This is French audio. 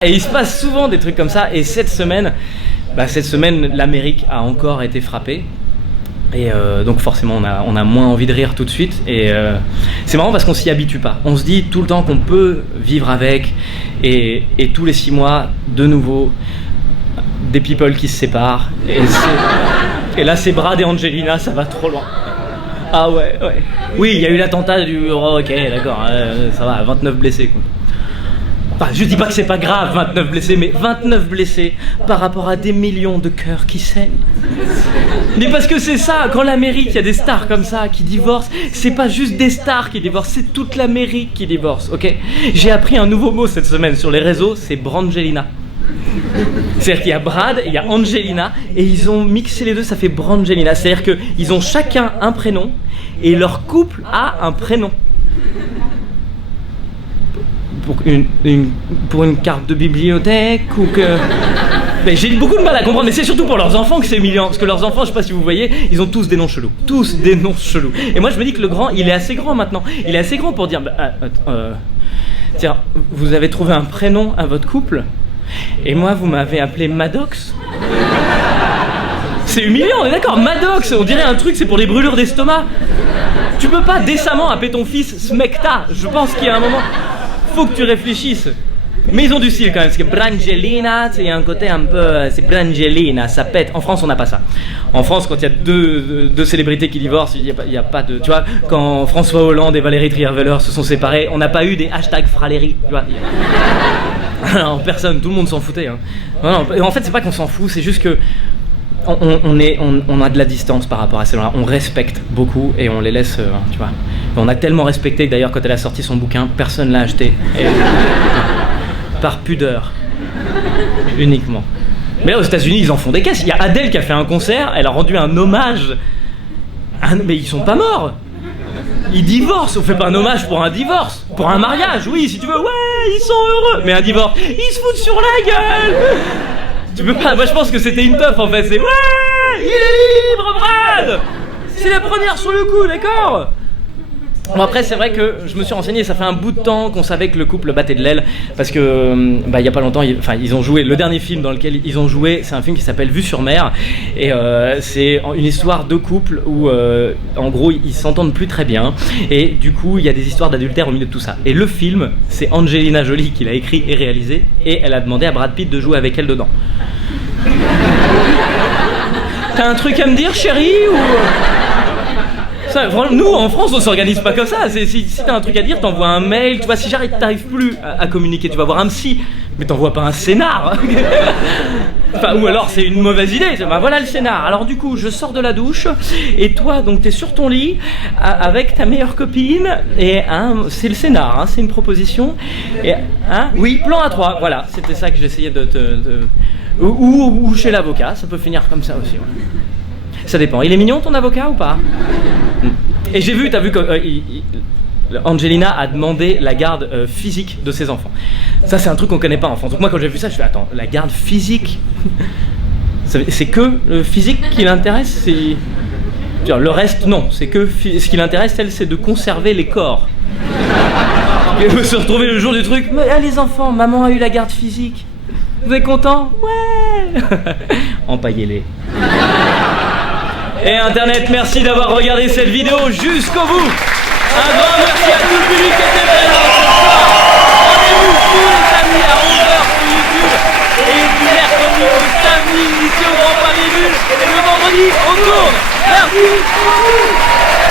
Et il se passe souvent des trucs comme ça. Et cette semaine, l'Amérique a encore été frappée. Et donc forcément, on a moins envie de rire tout de suite. Et c'est marrant parce qu'on s'y habitue pas. On se dit tout le temps qu'on peut vivre avec. Et tous les 6 mois, de nouveau, des people qui se séparent. Et là, c'est Brad et Angelina, ça va trop loin. Ah ouais. Oui, il y a eu l'attentat du... Oh, ok, d'accord, ça va, 29 blessés, quoi. Enfin, je dis pas que c'est pas grave, 29 blessés, mais 29 blessés par rapport à des millions de cœurs qui saignent. Mais parce que c'est ça, quand l'Amérique, il y a des stars comme ça qui divorcent, c'est pas juste des stars qui divorcent, c'est toute l'Amérique qui divorce, ok? J'ai appris un nouveau mot cette semaine sur les réseaux, c'est Brangelina. C'est-à-dire qu'il y a Brad et il y a Angelina, et ils ont mixé les deux, ça fait Brangelina. C'est-à-dire qu'ils ont chacun un prénom, et leur couple a un prénom. Pour une carte de bibliothèque ou que... Mais j'ai beaucoup de mal à comprendre, mais c'est surtout pour leurs enfants que c'est humiliant. Parce que leurs enfants, je sais pas si vous voyez, ils ont tous des noms chelous. Tous des noms chelous. Et moi je me dis que le grand, il est assez grand maintenant. Il est assez grand pour dire... tiens, vous avez trouvé un prénom à votre couple? Et moi vous m'avez appelé Maddox? C'est humiliant, on est d'accord, Maddox, on dirait un truc, c'est pour les brûlures d'estomac. Tu peux pas décemment appeler ton fils Smecta. Je pense qu'il y a un moment... Faut que tu réfléchisses. Mais ils ont du style quand même, parce que Brangelina, il y a un côté un peu... C'est Brangelina, ça pète. En France, on n'a pas ça. En France, quand il y a deux célébrités qui divorcent, il y a pas de... Tu vois, quand François Hollande et Valérie Trierweiler se sont séparés, on n'a pas eu des hashtags Fralérie, tu vois. Alors, personne, tout le monde s'en foutait. Hein. Non, en fait, c'est pas qu'on s'en fout, c'est juste que... On a de la distance par rapport à ces gens-là. On respecte beaucoup et on les laisse, tu vois. On a tellement respecté que d'ailleurs, quand elle a sorti son bouquin, personne l'a acheté. Et, par pudeur. Uniquement. Mais là, aux États-Unis, ils en font des caisses. Il y a Adele qui a fait un concert, elle a rendu un hommage. Mais ils sont pas morts. Ils divorcent. On fait pas un hommage pour un divorce. Pour un mariage, oui, si tu veux. Ouais, ils sont heureux. Mais un divorce, ils se foutent sur la gueule. Tu peux pas, moi je pense que c'était une teuf en fait, c'est ouais, il est libre Brad. C'est la première sur le coup, d'accord. Bon après c'est vrai que je me suis renseigné, ça fait un bout de temps qu'on savait que le couple battait de l'aile. Parce que, il y a pas longtemps, ils ont joué, le dernier film dans lequel ils ont joué, c'est un film qui s'appelle Vue sur mer. Et c'est une histoire de couple où en gros ils s'entendent plus très bien. Et du coup il y a des histoires d'adultère au milieu de tout ça. Et le film, c'est Angelina Jolie qui l'a écrit et réalisé. Et elle a demandé à Brad Pitt de jouer avec elle dedans. T'as un truc à me dire chérie ou... Ça, nous en France on s'organise pas comme ça. Si t'as un truc à dire, t'envoies un mail. Tu vois, si t'arrives plus à communiquer, tu vas voir un psy. Mais t'envoies pas un scénar. Enfin, ou alors c'est une mauvaise idée. Ben voilà le scénar. Alors du coup, je sors de la douche et toi, donc t'es sur ton lit avec ta meilleure copine et c'est le scénar. C'est une proposition. Et oui, plan à 3. Voilà, c'était ça que j'essayais de ou chez l'avocat. Ça peut finir comme ça aussi. Ouais. Ça dépend. Il est mignon ton avocat ou pas? Et j'ai vu, t'as vu que Angelina a demandé la garde physique de ses enfants. Ça c'est un truc qu'on connaît pas en France. Donc moi quand j'ai vu ça, je fais attends, la garde physique, c'est que le physique qui l'intéresse, le reste non. C'est que ce qui l'intéresse, elle, c'est de conserver les corps. Et me se retrouver le jour du truc. Mais les enfants, maman a eu la garde physique. Vous êtes contents? Ouais. Empaillez-les. Et Internet, merci d'avoir regardé cette vidéo jusqu'au bout. Un grand merci à tout le public qui était présent ce soir. Rendez-vous tous les samedis à 11h sur YouTube. Et du mercredi au samedi ici au Grand Paris Bulle. Et le vendredi, on tourne. Merci beaucoup.